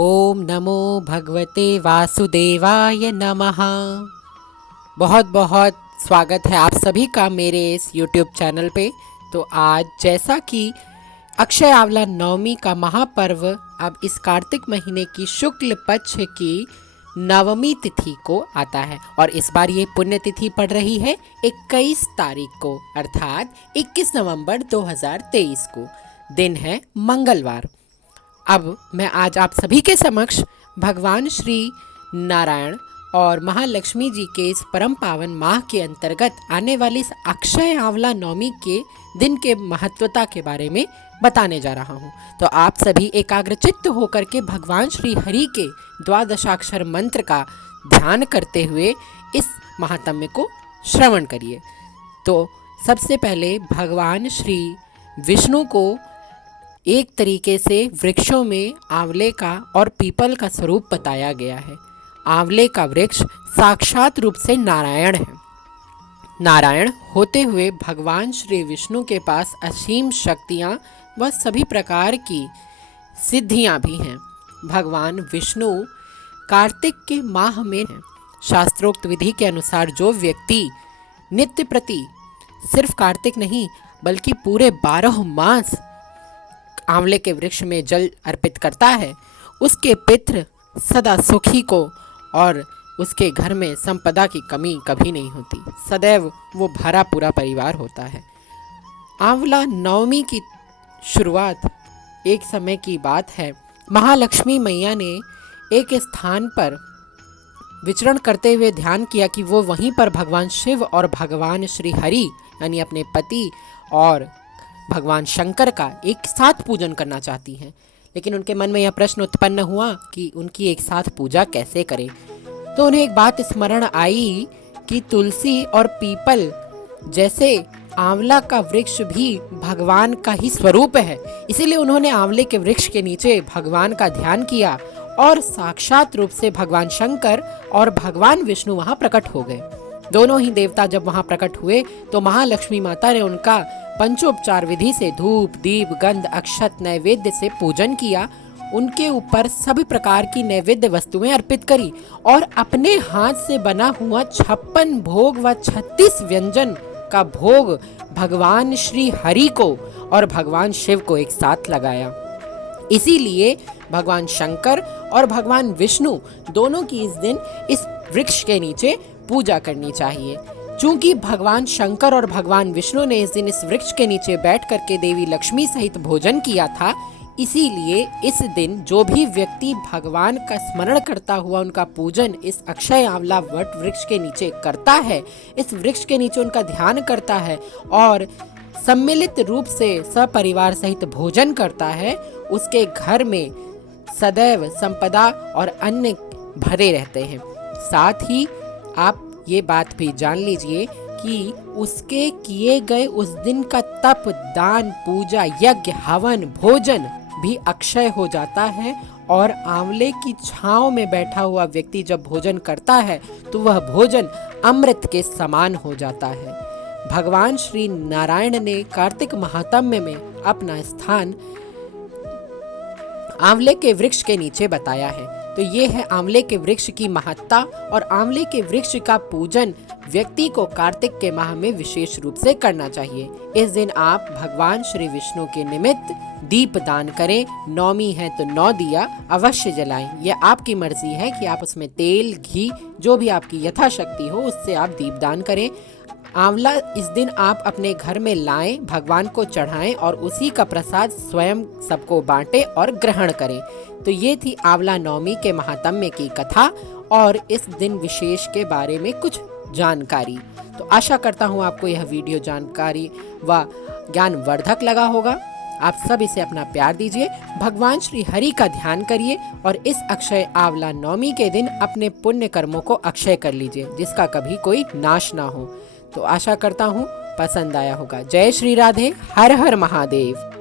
ओम नमो भगवते वासुदेवाय नमः। बहुत बहुत स्वागत है आप सभी का मेरे इस YouTube चैनल पे। तो आज जैसा कि अक्षय आंवला नवमी का महापर्व अब इस कार्तिक महीने की शुक्ल पक्ष की नवमी तिथि को आता है और इस बार ये पुण्य तिथि पड़ रही है 21 तारीख को अर्थात 21 नवंबर 2023 को। दिन है मंगलवार। अब मैं आज आप सभी के समक्ष भगवान श्री नारायण और महालक्ष्मी जी के इस परम पावन माह के अंतर्गत आने वाली इस अक्षय आंवला नवमी के दिन के महत्वता के बारे में बताने जा रहा हूँ। तो आप सभी एकाग्रचित्त होकर के भगवान श्री हरि के द्वादशाक्षर मंत्र का ध्यान करते हुए इस महात्म्य को श्रवण करिए। तो सबसे पहले भगवान श्री विष्णु को एक तरीके से वृक्षों में आंवले का और पीपल का स्वरूप बताया गया है। आंवले का वृक्ष साक्षात रूप से नारायण है। नारायण होते हुए भगवान श्री विष्णु के पास असीम शक्तियाँ व सभी प्रकार की सिद्धियाँ भी हैं। भगवान विष्णु कार्तिक के माह में हैं। शास्त्रोक्त विधि के अनुसार जो व्यक्ति नित्य प्रति सिर्फ कार्तिक नहीं बल्कि पूरे 12 मास आंवले के वृक्ष में जल अर्पित करता है, उसके पितृ सदा सुखी को और उसके घर में संपदा की कमी कभी नहीं होती। सदैव वो भरा पूरा परिवार होता है। आंवला नवमी की शुरुआत एक समय की बात है। महालक्ष्मी मैया ने एक स्थान पर विचरण करते हुए ध्यान किया कि वो वहीं पर भगवान शिव और भगवान श्री हरि यानी अपने पति और भगवान शंकर का एक साथ पूजन करना चाहती हैं। लेकिन उनके मन में यह प्रश्न उत्पन्न हुआ कि उनकी एक साथ पूजा कैसे करें। तो उन्हें एक बात स्मरण आई कि तुलसी और पीपल जैसे आंवला का वृक्ष भी भगवान का ही स्वरूप है। इसीलिए उन्होंने आंवले के वृक्ष के नीचे भगवान का ध्यान किया और साक्षात रूप से भगवान शंकर और भगवान विष्णु वहां प्रकट हो गए। दोनों ही देवता जब वहां प्रकट हुए तो महालक्ष्मी माता ने उनका पंचोपचार विधि से धूप दीप गंध अक्षत नैवेद्य से पूजन किया। उनके ऊपर सभी प्रकार की नैवेद्य वस्तुएं अर्पित करी और अपने हाथ से बना हुआ 56 भोग व 36 व्यंजन का भोग भगवान श्री हरि को और भगवान शिव को एक साथ लगाया। इसीलिए भगवान शंकर और भगवान विष्णु दोनों की इस दिन इस वृक्ष के नीचे पूजा करनी चाहिए। चूंकि भगवान शंकर और भगवान विष्णु ने इस दिन इस वृक्ष के नीचे बैठ करके देवी लक्ष्मी सहित भोजन किया था, इसीलिए इस दिन जो भी व्यक्ति भगवान का स्मरण करता हुआ उनका पूजन इस अक्षय आंवला वट वृक्ष के नीचे करता है, इस वृक्ष के नीचे उनका ध्यान करता है और सम्मिलित रूप से सपरिवार सहित भोजन करता है, उसके घर में सदैव संपदा और अन्न भरे रहते हैं। साथ ही आप ये बात भी जान लीजिए कि उसके किए गए उस दिन का तप दान पूजा यज्ञ हवन भोजन भी अक्षय हो जाता है और आंवले की छांव में बैठा हुआ व्यक्ति जब भोजन करता है तो वह भोजन अमृत के समान हो जाता है। भगवान श्री नारायण ने कार्तिक महात्म्य में अपना स्थान आंवले के वृक्ष के नीचे बताया है। तो ये है आंवले के वृक्ष की महत्ता और आंवले के वृक्ष का पूजन व्यक्ति को कार्तिक के माह में विशेष रूप से करना चाहिए। इस दिन आप भगवान श्री विष्णु के निमित्त दीप दान करें। नवमी है तो 9 दिया अवश्य जलाएं। यह आपकी मर्जी है कि आप उसमें तेल घी जो भी आपकी यथाशक्ति हो उससे आप दीप दान करें। आंवला इस दिन आप अपने घर में लाएं, भगवान को चढ़ाएं और उसी का प्रसाद स्वयं सबको बांटें और ग्रहण करें। तो ये थी आंवला नवमी के महात्म्य की कथा और इस दिन विशेष के बारे में कुछ जानकारी। तो आशा करता हूँ आपको यह वीडियो जानकारी व ज्ञानवर्धक लगा होगा। आप सब इसे अपना प्यार दीजिए, भगवान श्री हरि का ध्यान करिए और इस अक्षय आंवला नवमी के दिन अपने पुण्य कर्मों को अक्षय कर लीजिए जिसका कभी कोई नाश ना हो। तो आशा करता हूँ पसंद आया होगा। जय श्री राधे, हर हर महादेव।